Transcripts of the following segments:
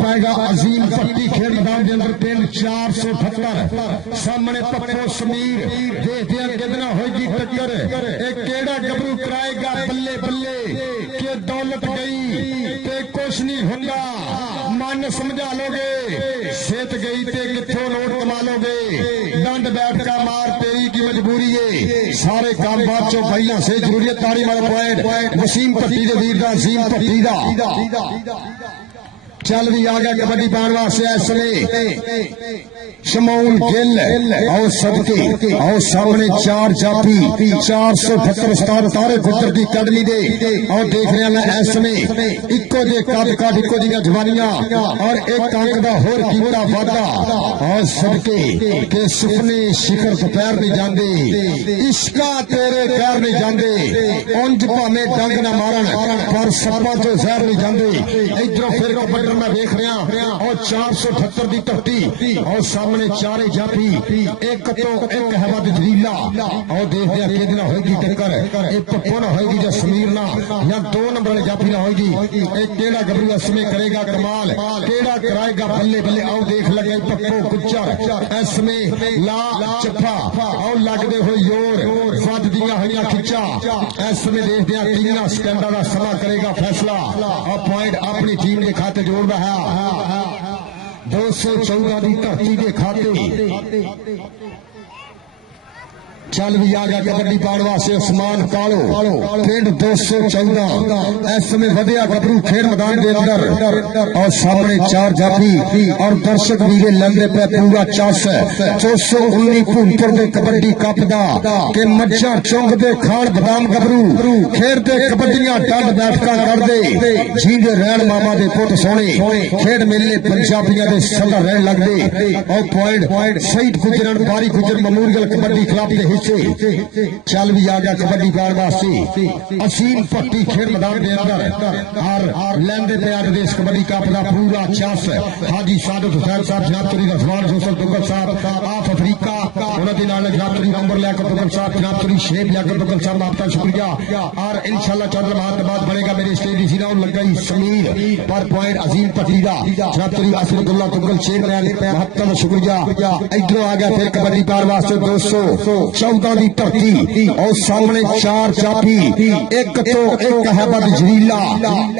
पाएगा अजीम भट्टी खेल मैदान के अंदर पिंड 478 सामने पप्पो समीर देखते हैं कितना होगी टक्कर एक केड़ा गबरू कराएगा बल्ले बल्ले के दौलत गई ते कुछ नहीं होगा मन समझा लोगे सेत गई ते किथों नोट कमा लोगे डंड बैठ का मार तेरी की मजबूरी है सारे काम बाद चो पहला से जरूरी है तारी वाला पॉइंट वसीम भट्टी दे वीर दा अजीम भट्टी दा चल भी आ गया कबड्डी पाने वास्ते इस समय शमौल गिल आओ सदके आओ सामने 4 जाफी 478 तारे गुजर की अकेडमी दे और देख रहे हैं मैं इस समय इको दे कद कद इको दी जवानियां और एक अंक का होर कीता वादा और सदके के सुपने शिखर दोपहर नहीं जाते इश्का तेरे पैर नहीं जाते उंज भावें डंग ना मारन पर सपा तो जहर नहीं जाते इधरों फिर कबड्डी मैं देख रहा और 478 की धरती और सामने 4 जाफी एक तो एक हवा जरीला और देखते हैं कि होगी टक्कर एक पप्पो ना होगी या समीर ना या 2 नंबर वाले जाफी ना होगी एक केड़ा गबरू इसमें करेगा कमाल केड़ा कराएगा बल्ले बल्ले आओ देख लगे पप्पो गुज्जर इसमें ला चप्पा और लगते हुए जोर फद दिया हुई खिंचा इसमें देखते हैं 3 सेकंडा का समा करेगा फैसला और पॉइंट अपनी टीम के खाते जोड़ रहा है 214 की धरती के खाते चल भी आ गया कबड्डी पाने वास्ते उस्मान कालो पिंड 214 इस समय वधिया गबरू खेल मैदान के अंदर और सामने 4 जाफी और दर्शक वीरे लंघे पे पूरा चस 219 भूनपुर के कबड्डी कप दा के मज्जा चुंग दे खान बदाम गबरू खेडते कबड्डियां डंड बैठका करदे जींदे रहन मामा दे पुत सोने खेड मेले पंजाबियां दे सदा रहन लगदे और पॉइंट शहीद गुजरन बारी गुजर मेमोरियल कबड्डी क्लब दे चल भी आ गया कबड्डी पाने वास्ते असीम भट्टी खेल मैदान के अंदर और लैंदे पे आज देश कबड्डी कप का पूरा चस हाजी सादत हुसैन साहब जनाब तरी रजवान हुसैन दुगल साहब आफ अफ्रीका उन्होंने जनाब तरी नंबर लेकर दुगल साहब जनाब तरी शेख लेकर दुगल साहब आपका शुक्रिया और इंशाल्लाह 14 माह के बाद बनेगा मेरे स्टेज सी राउंड लग गई समीर पर पॉइंट अजीम भट्टी का जनाब तरी असदुल्ला दुगल शेख महत्व शुक्रिया इधरों आ गया फिर कबड्डी पाने वास्ते 214 की धरती और सामने 4 जाफी एक तो एक हैबत जरीला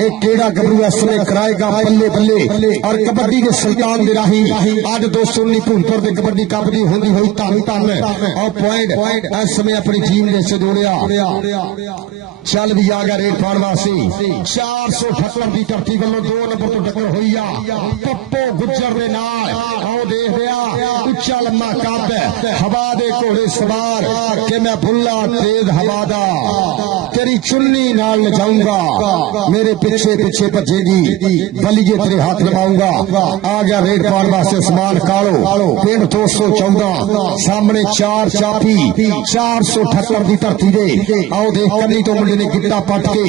एक केड़ा गबरू इसमें कराएगा बल्ले बल्ले और कबड्डी के सुल्तान दे राही आज 219 भूनपुर के कबड्डी कप की होंदी हुई धन धन और पॉइंट इस समय अपनी टीम ने से जोड़िया चल भी आ गया रेड पाने वास्ते 478 की धरती वालों 2 नंबर तो टक्कर हुई पप्पो गुज्जर ने नाल आओ देख रहा उच्चा लम्मा कद हवा दे घोड़े सवार के मैं बुल्ला तेज हवादा तेरी चुन्नी नाल जाऊंगा मेरे पीछे पीछे भजेगी बलिए तेरे हाथ लगाऊंगा आ गया रेड पान वास्ते उस्मान कालो पिंड 214 सामने 4 जाफी 478 की धरती दे आओ देख कन्नी तो मुंडे ने गिट्टा पट के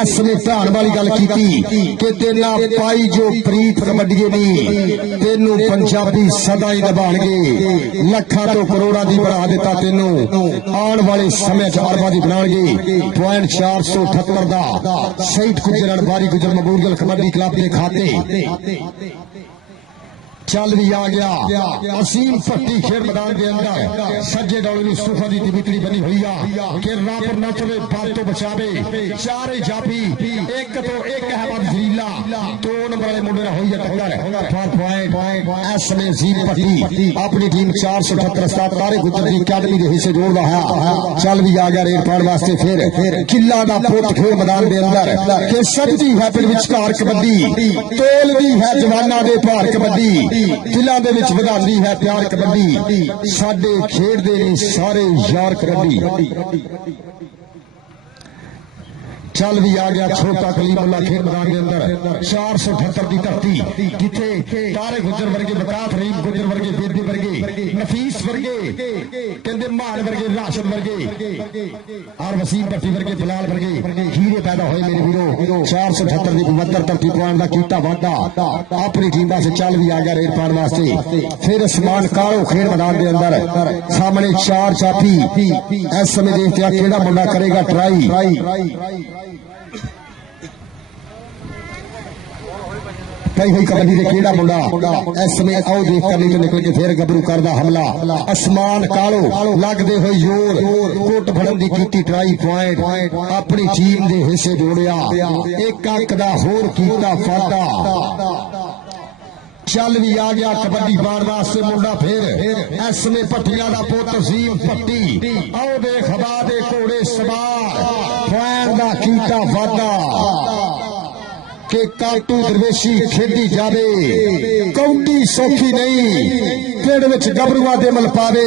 ऐसने ध्यान वाली गल की कि तेना पाई जो प्रीत कबड्डी नी तेनू पंजाबी सदा ही निभाणगे लखा तो करोड़ा दी बना दिता तेनू आने वाले समय अरबा की बनाएंगे पॉइंट 478 का शहीद गुजरन बारी गुजर मेमोरियल कबड्डी क्लब के खाते चल भी आ गया असीम भट्टी खेल मैदान के अंदर सज्जे डोले सुखा की दिबितरी बनी हुई कि रापर न चले बात तो बचावे 4 जाफी एक तो एक हैबत जरीला 2 नंबर वाले मुंडे ना हुई टक्कर पॉइंट इस समय असीम भट्टी अपनी टीम 478 तारे गुजर की अकेडमी के हिस्से जोड़ रहा है चल भी आ गया रेड पाने वास्ते फिर किला का पुट खेल मैदान के अंदर कि सजदी है फिर विचकार कबड्डी तोलदी है जवाना दे भार कबड्डी दिलों दे विच वधांदी है प्यार कबड्डी साडे खेडदे ने सारे यार कबड्डी चल भी आ गया छोटा कलीमुल्ला खेल मैदान के अंदर 478 की धरती जिथे तारे गुजर वर्गे बकात रहीम गुजर वर्गे बेदी वर्गे नफीस वर्गे कहते मान वर्गे राशन वर्गे और वसीम भट्टी वर्गे बिलाल वर्गे हीरे पैदा हुए मेरे वीरों 478 की 72 धरती पॉइंट का कीता वादा अपनी टीम से चल भी आ गया रेड पाने वास्ते फिर उस्मान कालो खेल मैदान के अंदर सामने 4 जाफी इस समय देखते हैं केड़ा मुंडा करेगा ट्राई पई हुई कबड्डी दे केड़ा मुंडा इस समय आओ देख करनी तो निकल के फिर गबरू करदा हमला आसमान कालो लगदे होए जोर कोट फड़न दी कीती ट्राई पॉइंट अपनी टीम दे हिस्से जोड़िया एक अंक दा होर कीता फादा चल भी आ गया कबड्डी पाने वास्ते मुंडा फिर इस समय पट्टियां दा पुत तसीम पट्टी आओ देख हवा दे घोड़े सवार पॉइंट दा कीता वादा के काटू दरवेशी खेडी जावे कौडी सौखी नहीं पेड़ विच गबरूआ दे मल पावे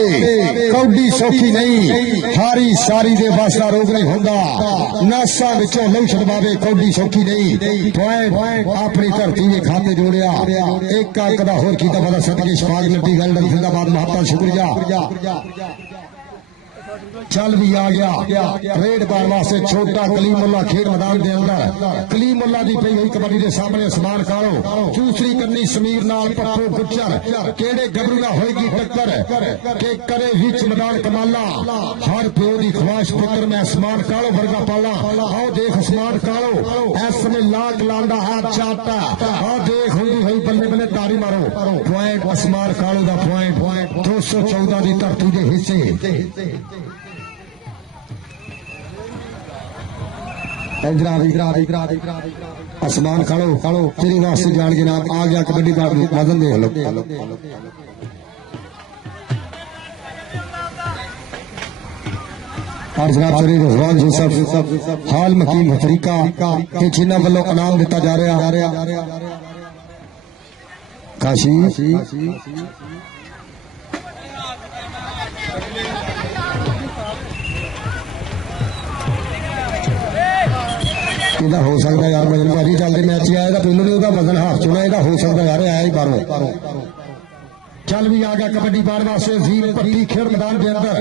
कौडी सौखी नहीं हारी सारी दे वास्ता रोग नहीं हुंदा नासा विचों लौ छडवावे कौडी सौखी नहीं पॉइंट अपनी धरती दे खाते जोड़िया एक अंक दा होर कीता वादा सदके शफाक नटी गल्डन जिंदाबाद महाता शुक्रिया चल भी आ गया रेड बार वास्ते छोटा कलीमुल्ला खेल मैदान के अंदर कलीमुल्ला की पई हुई कबड्डी के सामने आसमान कालो दूसरी करनी समीर नाल पप्पू गुज्जर केड़े गबरू ना होएगी टक्कर के करे विच मैदान कमाला हर प्यो की ख्वाहिश पुत्र में आसमान कालो वर्गा पाला आओ देख आसमान कालो इस समय लाख लांडा हाथ चाटा आओ देख हुई हुई बल्ले बल्ले तारी मारो पॉइंट आसमान कालो का पॉइंट 214 की धरती के हिस्से आसमान कालो तेरी वास्ते जान के नाम आ गया कबड्डी का वजन देख लो और जनाब शरीर रजवान जी सब हाल मकीम अफ्रीका के जिन्हों वालों इनाम दिता जा रहा काशी हो सकता यार वजन भारी चलते मैच आया पहले भी वजन हाफ चुना हो सकता यार आया ही बारों चल भी आ गया कबड्डी पाने वास्ते अजीम पट्टी खेल मैदान के अंदर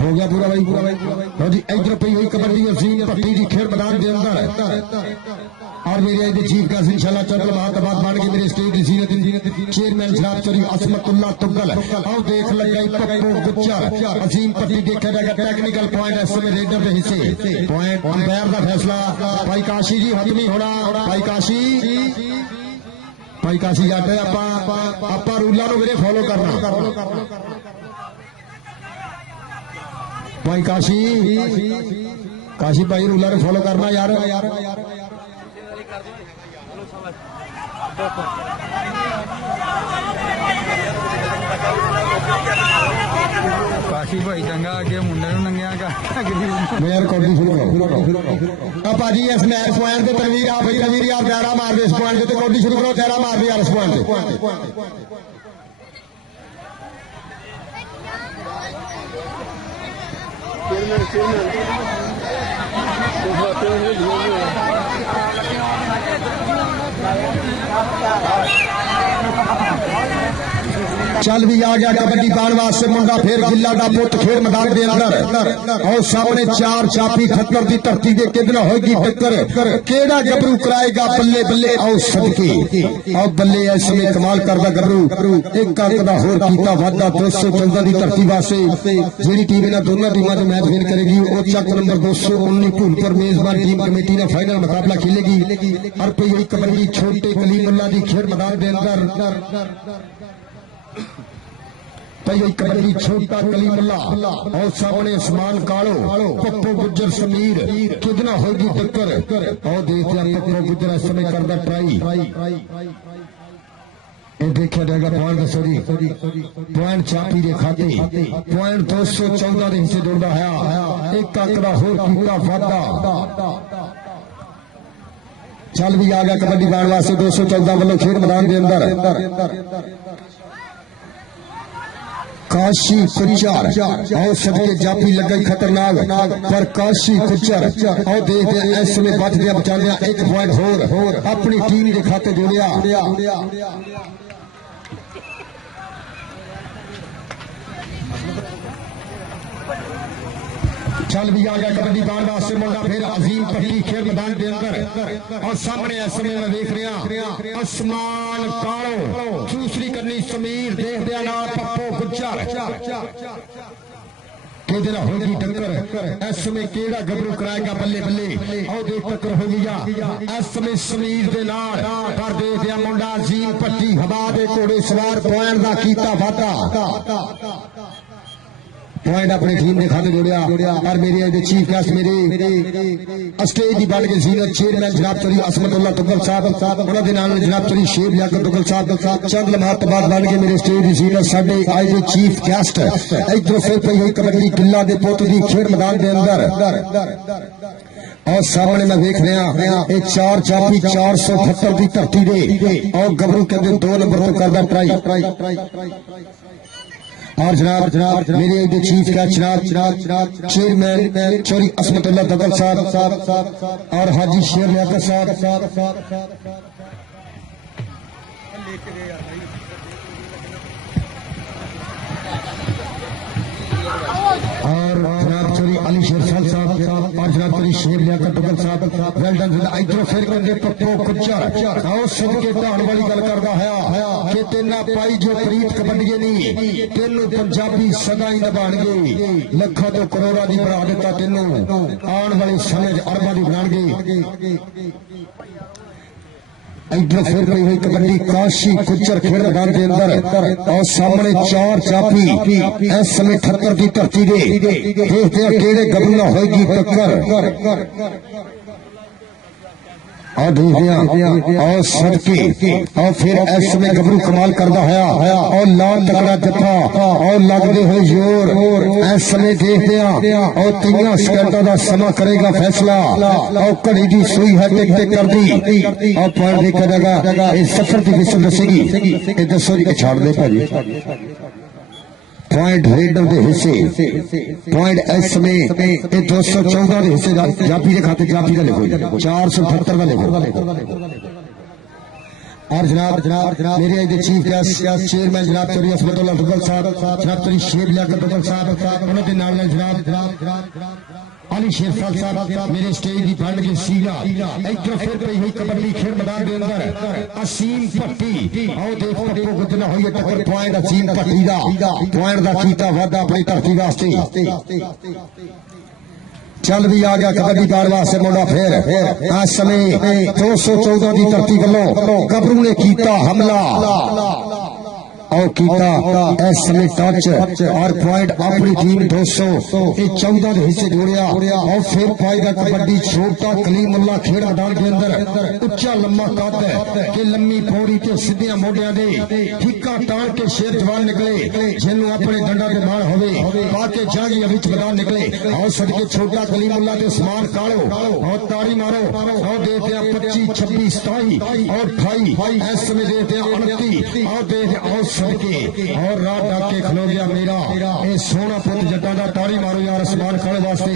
हो गया पूरा भाई जी इधर पई हुई कबड्डी अजीम पट्टी की खेल मैदान के अंदर और मेरे चीफ गेस्ट इंशाल्लाह चंद्र महातबाद बन के मेरे स्टेज चेयरमैन जनाब चौधरी असमतुल्ला तुगल आओ देख लगा पप्पू गुज्जर अजीम पट्टी देखा जाएगा टेक्निकल पॉइंट इस समय रेडर के हिस्से पॉइंट अंपायर का फैसला भाई काशी जी हतमी होना भाई काशी जाते आप रूलों को मेरे फॉलो करना भाई काशी भाई रूलों को फॉलो करना यार काशी भाई चंगा अगे मुंडे नंगिया यार कौड़ी शुरू करो भाजी इस मैच पॉइंट पे तनवीर आप भाई तनवीर आप दायरा मार दे इस पॉइंट पे कौड़ी शुरू करो दायरा मार दे यार इस पॉइंट पे चल भी आ गया कबड्डी पाने वास्ते मुंडा फिर गिल्ला का पुत खेल मैदान के अंदर और सामने चार चापी खत्तर की धरती के कितना होगी टक्कर केड़ा गबरू कराएगा बल्ले बल्ले आओ सदके आओ बल्ले इस समय कमाल करदा गबरू एक अंक दा होर कीता वादा 214 की धरती वास्ते जेडी टीम इन्हां दोनों टीमां च मैच विन करेगी वो चक नंबर 219 भूलपुर मेजबान टीम कमेटी ने फाइनल मुकाबला खेलेगी और पई हुई कबड्डी छोटे कलीमुल्ला की खेल मैदान के अंदर कबड्डी छोटा कलीमुल्ला और सामने आसमान कालो पप्पू गुज्जर समीर कितना होगी टक्कर और देखते हैं पप्पू गुज्जर इस समय करदा ट्राई देखा जाएगा पॉइंट सॉरी पॉइंट चापी के खाते पॉइंट 214 के हिस्से जोड़ता है एक आंकड़ा होर कीता वादा चल भी आ गया कबड्डी पाने वास्ते 214 वालों खेल मैदान के अंदर काशी कुचर और सबके जाफी लगे खतरनाक पर काशी कुचर और देखते हैं इस समय बच गया बचा दिया एक पॉइंट होर अपनी टीम के खाते जोड़िया चल भी आ गया कबड्डी पाने वास्ते मुंडा फिर अजीम पट्टी खेल मैदान के अंदर और सामने इस समय मैं देख रहा आसमान कालो दूसरी करनी समीर देख दिया ना पप्पू गुज्जर ਕਿਹਦੇ ਨਾਲ ਹੋਗੀ ਟੱਕਰ ਇਸ ਸਮੇਂ ਕਿਹੜਾ ਗੱਭਰੂ ਕਰਾਏਗਾ ਬੱਲੇ ਬੱਲੇ ਆਓ ਦੇਖ ਟੱਕਰ ਹੋ ਗਈ ਆ ਇਸ ਸਮੇਂ ਸਮੀਰ ਦੇ ਨਾਲ ਪਰ ਦੇਖਦੇ ਆ ਮੁੰਡਾ ਅਜ਼ੀਮ ਭੱਟੀ ਹਵਾ ਦੇ ਘੋੜੇ ਸਵਾਰ ਪੁਆਇੰਟ ਦਾ ਕੀਤਾ ਵਾਧਾ पॉइंट अपनी टीम ने खाते जोड़िया और मेरे चीफ गेस्ट मेरे स्टेज की बन के सीनियर चेयरमैन जनाब चौधरी असमतुल्ला तुगल साहब उन्होंने नाल जनाब चौधरी शेर लियाकत तुगल साहब चंद लम्हात बाद बन के मेरे स्टेज की सीनियर साडे आज दे चीफ गेस्ट इधरों फिर पई हुई कबड्डी किला दे पुत दी खेड मैदान दे अंदर और सामने मैं देख रहा ये चार चापी 478 की धरती दे और गबरू कहते 2 नंबर तो करदा ट्राई और जनाब मेरे चीफ का जनाब चेयरमैन चौधरी असमतुल्ला तुगल साहब और हाजी शेर लियाकत साहब और जनाब चौधरी अली शेर साहब और जनाब चौधरी शेर लियाकत तुगल साहब वेल डन इधरों फिर कहते पप्पो कुच्चर आओ सदके ढाण वाली गल करदा है कि तेना पाई जो प्रीत कबड्डी नहीं तेनू पंजाबी सदा ही निभाणगे लखों तो करोड़ों की बना दिता तेनू आने वाले समय अरबां की बनाणगे इधर फिर पई हुई कबड्डी काशी कुचर खेल मैदान के अंदर और सामने चार चापी इस समय 78 की धरती दे देखते हैं केड़े गबरू होगी टक्कर और देखते और सदके और फिर इस समय गबरू कमाल करता है और लाल तगड़ा जत्था और लगते हुए जोर इस समय देखते हैं और 3 सेकंडों का समा करेगा फैसला और घड़ी की सुई है टिक टिक कर दी और पॉइंट देखा जाएगा इस सफर की विसल दसेगी ये दसो जी छाड़ दे भाजी पॉइंट रेडर के हिस्से पॉइंट इस समय 214 के हिस्से जापी के खाते जापी का लिखो 478 का लिखो और जनाब मेरे आज चीफ गेस्ट चेयरमैन जनाब चौधरी असमतुल्ला तुगल साहब जनाब चौधरी शेर लियाकत तुगल साहब उन्होंने नाल जनाब अली शेर साहब मेरे स्टेज की फंड के सीला इधर फिर पई हुई कबड्डी खेल मैदान के अंदर असीम भट्टी आओ देख पप्पो गुजना हुई टक्कर पॉइंट असीम भट्टी दा पॉइंट दा कीता वादा अपनी धरती वास्ते चल भी आ गया कबड्डी पार वास्ते मुंडा फिर आज समय 214 की धरती वालों गबरू ने कीता हमला और कीता इस समय टच और पॉइंट अपनी टीम 214 के हिस्से जोड़िया और फिर पाएगा कबड्डी छोटा कलीमुल्ला खेड़ मैदान के अंदर उच्चा लम्मा कद के लम्मी पौड़ी के सीधे मोडिया दे ठिक्का टाल के शेर जवान निकले जिन्होंने अपने डंडा के मार होवे पाके जागी अभी मैदान निकले और सदके छोटा कलीमुल्ला के समान कालो और ताड़ी मारो और देते हैं 25 26 27 और 28 इस समय देते हैं 29 और देते और सदके और रात डाके खलो गया मेरा ये सोना पुत जट्टा दा ताड़ी मारो यार आसमान खाने वास्ते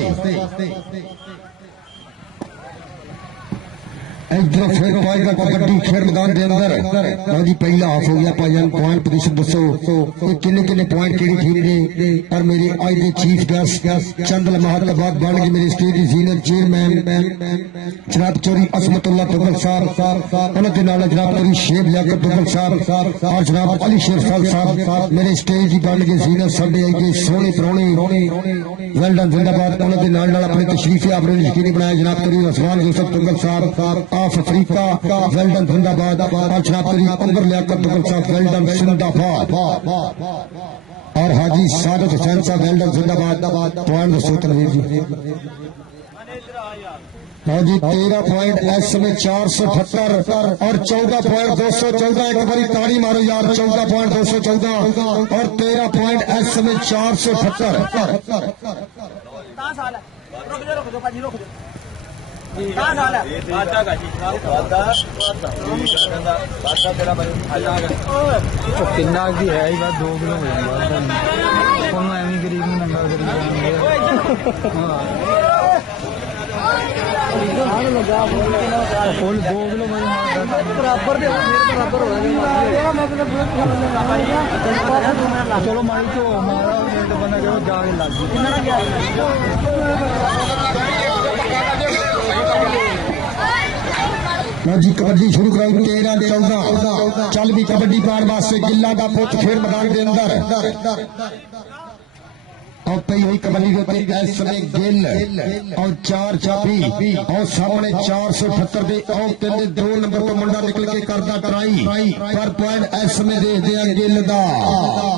इधर फिर पाएगा कबड्डी खेल मैदान के अंदर जी पहला हाफ हो गया भाईजान पॉइंट प्रतिशत दसो किन्ने किन्ने पॉइंट केड़ी टीम ने और मेरे आज के चीफ गेस्ट चंद लम्हात बाद बन गए मेरे स्टेज के सीनियर चेयरमैन जनाब चौधरी असमतुल्ला तुगल साहब उन्होंने नाल जनाब चौधरी शेर लियाकत तुगल साहब और जनाब अली शेर साहब मेरे स्टेज की बन गए सीनियर साडे आज के सोहने परौने वेल डन जिंदाबाद उन्होंने नाल अपनी तशरीफ आपने यकीनी बनाया जनाब चौधरी उस्मान यूसुफ तुगल साहब ऑफ अफ्रीका वेल डन जिंदाबाद और जनाब चौधरी अंबर लियाकत तुगल साहब वेल डन जिंदाबाद और हाजी सादत हुसैन साहब वेल डन जिंदाबाद पॉइंट दसो तनवीर जी हाँ जी 13 पॉइंट इस समय 478 और 14 पॉइंट 214 एक बारी ताड़ी मारो यार 14 पॉइंट 214 और 13 पॉइंट इस समय 478 किन्ना की है ही बात 2 किलो एवं गरीब नंगा फुल 2 किलो बराबर चलो मारी तो हमारा बना के जाके लग जी कबड्डी शुरू कराई 13 14 चल भी कबड्डी पार वास्ते गिल्ला का पुत खेल मैदान के अंदर और पई हुई कबड्डी के उत्ते इस समय गिल और 4 जाफी और सामने 478 दे और कहते 2 नंबर तो मुंडा निकल के करदा ट्राई पर पॉइंट इस समय देखते हैं गिल दा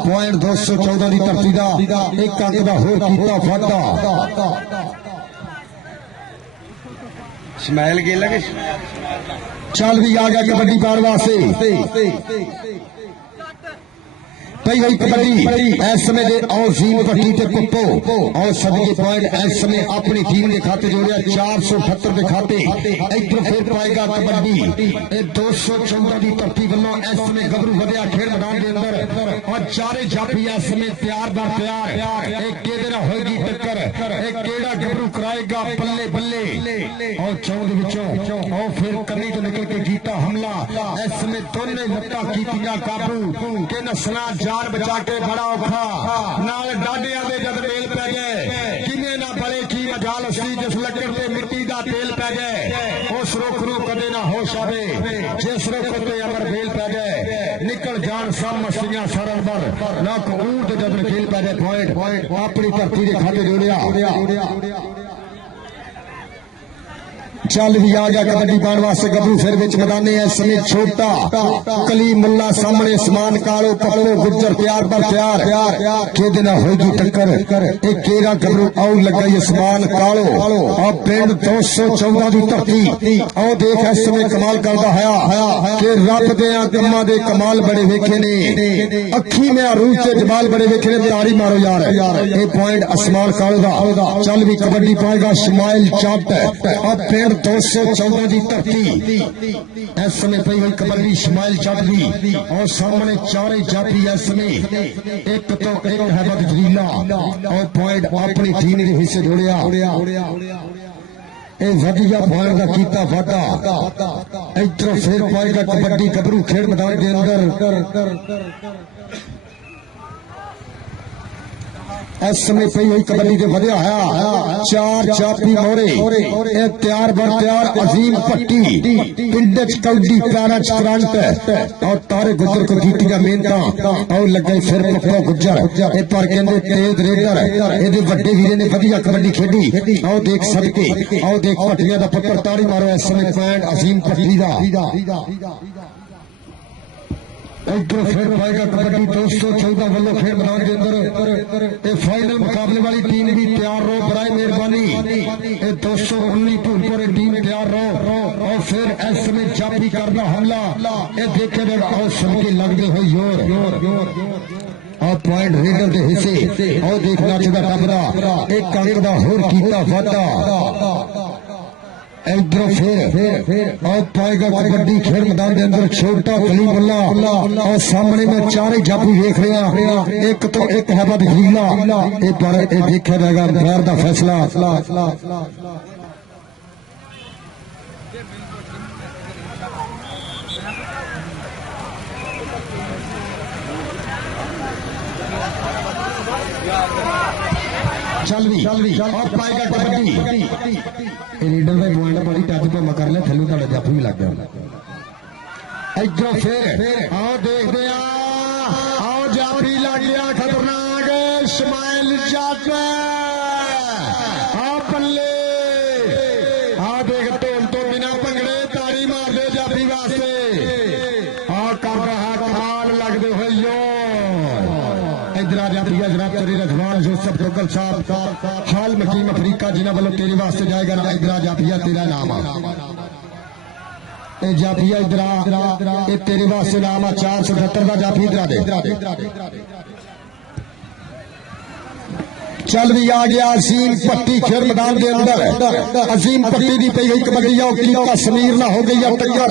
पॉइंट 214 की धरती दा एक अंक दा होर कीता वाधा स्माइल गिल है चल भी आ गया कबड्डी पार वास्ते पई हुई कबड्डी इस समय दे और जीम पट्टी ते कुप्पो और सदके पॉइंट इस समय अपनी टीम के खाते जोड़िया 478 के खाते इधर फिर पाएगा कबड्डी 214 की धरती वालों इस समय गबरू वधिया खेल मैदान के अंदर और चारे जाफी इस समय तैयार बर तैयार एक केदे नाल होएगी टक्कर एक केड़ा गबरू कराएगा बल्ले बल्ले और चौंद विचों और फिर कन्नी तो निकल के जीता हमला इस समय दोनों लत्ता कीतियां काबू के नसला जान बचा के बड़ा औखा नाल डाडियां दे जद मेल पै गए किने ना बड़े की मजाल सी जिस लकड़ ते मिट्टी दा तेल पै गए उस रुख रू कदे ना होश आवे जिस रुख ते अमर मेल पै गए निकल जान सब मछलियां सरल बर लक ऊंट जद खेल पै गए पॉइंट अपनी धरती के खाते जोड़िया चल भी आ गया कबड्डी पाने वास्ते गबरू फिर विच मैदाने इस समय छोटा कली मुल्ला सामने समान कालो पप्पो गुज्जर तैयार पर तैयार केदे नाल होएगी टक्कर एक केरा गबरू आउ लगा समान कालो और पिंड 214 की धरती और देख इस समय कमाल करदा है कि रब दे कमां दे कमाल बड़े वेखे ने अखी में रूह ते जमाल बड़े वेखे ने ताड़ी मारो यार ये पॉइंट आसमान कालो दा चल भी कबड्डी पाएगा इस्माइल चट और पिंड 214 की धरती इस समय पई हुई कबड्डी इस्माइल चढ़ी और सामने चारे जाफी इस समय एक तो एक है बदरीला और पॉइंट अपनी टीम के हिस्से जोड़िया वधिया पॉइंट का कीता वाधा इधर फिर पाएगा कबड्डी गबरू खेल मैदान के अंदर इस समय पई हुई कबड्डी के वधिया है 4 जाफी मोरे तैयार बर तैयार अजीम पट्टी पिंड कौडी प्यारा करंट और तारे गुजर को कीतियां मेहनतां और लगे फिर पप्पो गुजर ए पर कहंदे तेज रेडर एदे वड्डे वीरे ने वधिया कबड्डी खेडी और देख सदके और देख पट्टियां दा पुत्र ताड़ी मारो इस समय पॉइंट अजीम पट्टी दा इधर फिर पाएगा कबड्डी 214 वालों खेल मैदान के अंदर फाइनल मुकाबले वाली टीम भी तैयार रहो बराए मेहरबानी 219 भूलपुर टीम तैयार रहो और फिर इस समय जाफी करना हमला ये देखे देगा और सबके लगते हो योर और पॉइंट रेडर के हिस्से और देखना चाहिए टबरा एक अंक का होर कीता वाधा इधर फिर और पाएगा कबड्डी खेल मैदान के अंदर छोटा कली मुल्ला और सामने में चारे जाफी देख रहे हैं एक तो एक है बदरीला पर देखा जाएगा अंपायर का फैसला चल भी और पाएगा कबड्डी लीडर का पॉइंट बड़ी टच पे कर लिया थलू का जाफी भी लग गया इधर फिर आओ देखते आओ जाफी लग गया खतरनाक इस्माइल जट आओ पल्ले आओ देख तो बिना भंगड़े ताड़ी मार दे जाफी वास्ते आओ कर रहा कमाल लगते हुए इधर आ जाती है जनाब तेरे रजवान जोसफ टोकल साहब हाल मकीम अफ्रीका जिन्होंने वालों तेरे वास्ते जाएगा ना इधर आ जाफिया तेरा नाम आ जाफिया इधर आ तेरे वास्ते नाम आ 478 का जाफी इधर दे चल भी आ गया अजीम पट्टी खेल मैदान के अंदर अजीम पट्टी की पई हुई कबड्डी का समीर ना हो गई टक्कर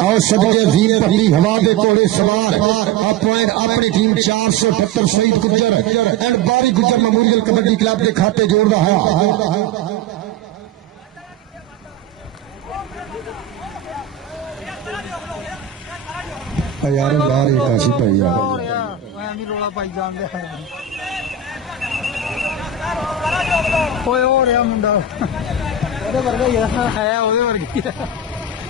और सदके अजीम पट्टी हवा के घोड़े सवार पॉइंट अपनी टीम 478 शहीद गुजर एंड बारी गुजर मेमोरियल कबड्डी क्लब के खाते जोड़ता है यार बाहर एक काशी पाई यार रोला पाई जान ओए हो रहा मुंडा ਉਹਦੇ ਵਰਗਾ ਹੀ ਹੈ ਉਹਦੇ ਵਰਗੀ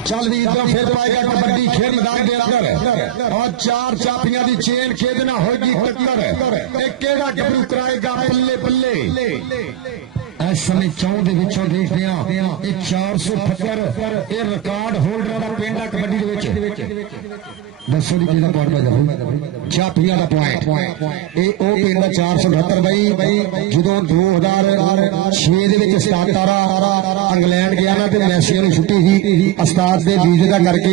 चल भी इधर फिर पाएगा कबड्डी खेल मैदान के अंदर और चार चापियां दी चेन खेदना होगी टक्कर एक केड़ा गबरू कराएगा बल्ले बल्ले इस समय चौं दे विचों देखदे आ ये 478 ये रिकॉर्ड होल्डर दा पिंड आ कबड्डी दे विच दसो दी किहदा पॉइंट पे चापियां दा पॉइंट ये ओ पिंड 478 बई ਜਦੋਂ 2006 ਦੇ ਵਿੱਚ ਉਸਤਾਦ ਤਾਰਾ ਇੰਗਲੈਂਡ ਗਿਆ ਨਾ ਤੇ ਮੈਸੀ ਨੂੰ ਛੁੱਟੀ ਸੀ ਉਸਤਾਦ ਦੇ ਵੀਜ਼ੇ ਦਾ ਕਰਕੇ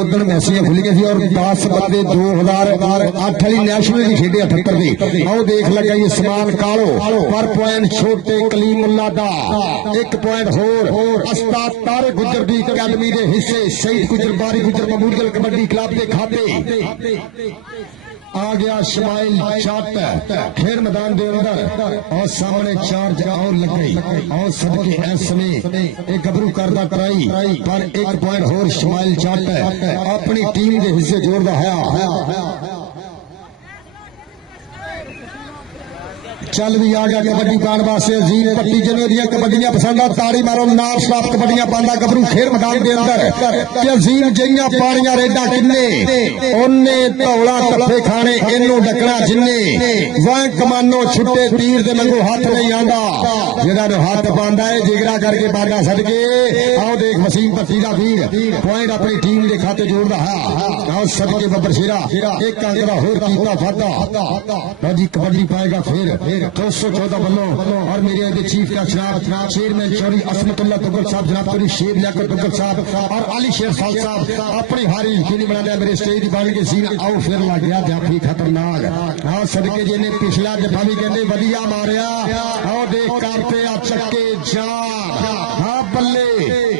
ਉਦੋਂ ਮੈਸੀਆਂ ਖੁੱਲ ਗਏ ਸੀ ਔਰ 10 ਬੰਦੇ 2008 ਵਾਲੀ ਨੈਸ਼ਨਲ ਦੀ ਖੇਡੇ 78 ਦੇ ਆਓ ਦੇਖ ਲੱਗਾ ਇਹ ਸਮਾਨ ਕਾਲੋ ਪਰ ਪੁਆਇੰਟ ਛੋਟੇ ਕਲੀਮੁੱਲਾ ਦਾ 1 ਪੁਆਇੰਟ ਹੋਰ ਉਸਤਾਦ ਤਾਰੇ ਗੁੱਜਰ ਦੀ ਅਕੈਡਮੀ ਦੇ ਹਿੱਸੇ ਸ਼ਹੀਦ ਗੁੱਜਰ ਬਾਰੀ ਗੁੱਜਰ ਮਮੂਦਗਲ ਕਬੱਡੀ ਕਲੱਬ ਦੇ ਖਾਤੇ आ गया शमाइल चाट खेल मैदान के अंदर और सामने चार और लग गई और सबके इस समय एक गबरू करदा कराई पर 1 पॉइंट होर शमाइल चाट अपनी टीम के हिस्से जोड़दा है चल भी आ गया कबड्डी पाने वास्ते अजीम पट्टी जिन्हों दियां कबड्डियां पसंद आ ताड़ी मारो नाल स्टाफ कबड्डियां पांदा गबरू खेल मैदान के अंदर ते अजीम जिहियां पानियां रेडा किन्ने ओने धौला टप्पे खाने इनू डकना जिन्ने वाह कमानो छुट्टे तीर दे मंगो हाथ नहीं आंदा जेड़ा नु हाथ पांदा है जिगरा करके बागा सदके आओ देख वसीम पट्टी दा वीर पॉइंट अपनी टीम दे खाते जोड़दा है आओ सदके बब्बर शेरा एक अंक दा होर कीता वादा जी कबड्डी पाएगा फिर 214 बल्लों और मेरे चीफ का जनाब चेयरमैन चौधरी असमतुल्ला तुगल साहब जनाब चौधरी शेर लियाकत तुगल साहब और अली शेर साहब अपनी हारी यकीनी बना लिया मेरे स्टेज की बारी के सीन आओ फिर लग गया जाफी खतरनाक हाँ सदके जी ने पिछला जफा भी कहते वधिया मारिया आओ देख करते आ चक्के जान हाँ बल्ले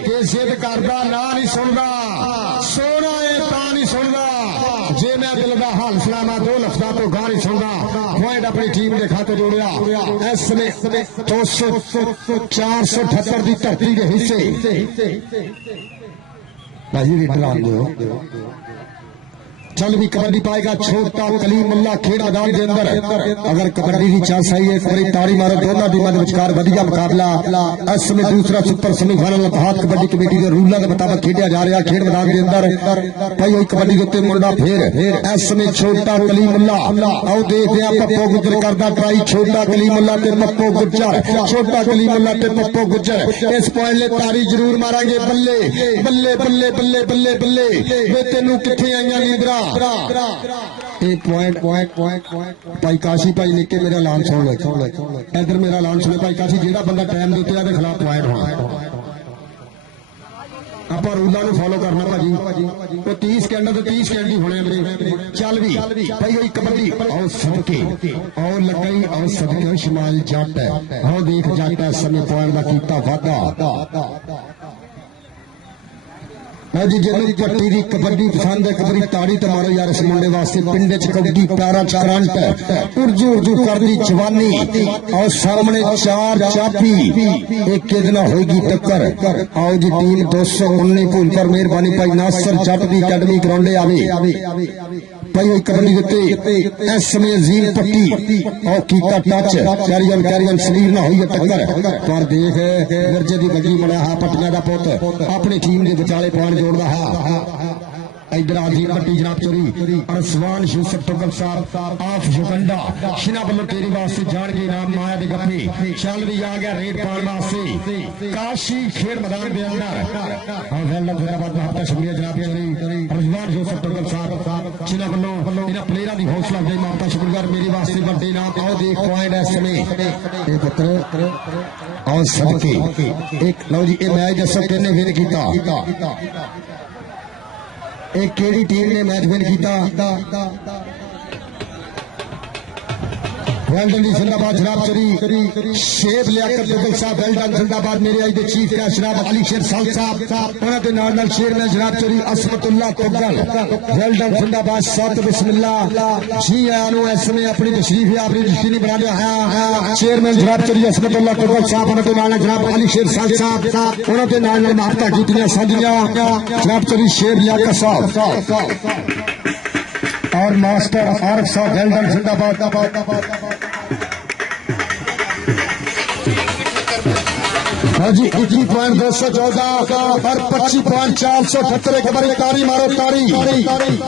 के जिद करदा ना नहीं सुनदा सोना है ता नहीं सुनदा जे मैं दिल दा हाल सलामा 2 लफ्ज़ां तो गा नहीं सुनदा पॉइंट अपनी टीम के खाते जोड़िया इस समय 478 की धरती के हिस्से भाजी रीडर आन दो चल भी कबड्डी पाएगा छोटा कलीमुल्ला खेल मैदान के अंदर अगर कबड्डी की चांस आई है एक बार ताड़ी मारो दोनों टीमों के विचकार वधिया मुकाबला इस समय दूसरा सुपर सेमीफाइनल इतिहाद कबड्डी कमेटी के रूलों के मुताबिक खेलिया जा रहा खेल मैदान के अंदर भाई वही कबड्डी के उत्ते मुंडा फिर इस समय छोटा कलीमुल्ला आओ देखते हैं पप्पो गुज्जर करदा ट्राई छोटा कलीमुल्ला ते पप्पो गुज्जर छोटा कलीमुल्ला ते पप्पो गुज्जर इस पॉइंट ले ताड़ी जरूर मारेंगे बल्ले बल्ले बल्ले बल्ले बल्ले बल्ले वे तेनू किथे आईयां लीडरा एक पॉइंट भाई काशी भाई निके मेरा ऐलान सुन ले इधर मेरा ऐलान सुने भाई काशी जेड़ा बंदा टाइम दे उत्ते खिलाफ पॉइंट होना आप रूलों को फॉलो करना भाजी वो 30 सैकेंड तो 30 सैकेंड ही होने मेरे चल भी भाई वही कबड्डी और सदके और लगाई और सदके शमाइल जट और देख जट इस समय पॉइंट का कीता वादा जी जिन्होंने पट्टी की कबड्डी पसंद है कबड्डी ताड़ी तो मारो यार इस मुंडे वास्ते पिंड च कबड्डी प्यारा करंट उर्जू उर्जू कर दी जवानी और सामने चार चापी एक दिन होगी टक्कर आओ जी टीम 219 भूल पर मेहरबानी भाई नासर जट की अकेडमी ग्राउंडे आवे भाई वही कबड्डी उत्ते इस समय अजीम पट्टी और कीता टच कैरियन सलीर ना हुई टक्कर पर देख मिर्जे की बजी बना हा पट्टियां का पुत अपनी टीम के विचाले पॉइंट जोड़ता है इधर आजी पट्टी जनाब चोरी और सवान यूसुफ तुगल साहब आफ जुगंडा शिना बल्लो तेरी वास्ते जान के नाम माया दे गप्पे चल भी आ गया रेड पान वास्ते काशी खेल मैदान के अंदर और वेल फरीदाबाद में आपका शुक्रिया जनाब चोरी और सवान यूसुफ तुगल साहब शिना बल्लो इन प्लेयरां दी हौसला अफजाई में आपका शुक्रगुजार मेरे वास्ते बड़े नाम आओ देख पॉइंट इस समय ए पुत्र और सदके एक लो जी ए मैच दसो किन्ने विन कीता एक केड़ी टीम ने मैच विन किया वेल्डन जी जिंदाबाद जनाब चोरी शेब लियाकत तुगल साहब वेल्डन जिंदाबाद मेरे आज दे चीफ क्या जनाब अली शेर साहब उन्हां दे नाल नाल चेयरमैन जनाब चोरी असमतुल्ला तुगल वेल्डन जिंदाबाद साथ बिस्मिल्लाह जी आनो इस समय अपनी तशरीफ अपनी दृष्टि बना लिया है चेयरमैन जनाब चोरी असमतुल्ला तुगल साहब उन्हां दे नाल जनाब अली शेर साहब उन्हां दे नाल नाल माफता कीतियां सांझियां जनाब चोरी शेर लियाकत साहब और मास्टर आरफ साहब वेल्डन जिंदाबाद हाँ जी 21.214 और 25.478 एक बार तारी मारो तारी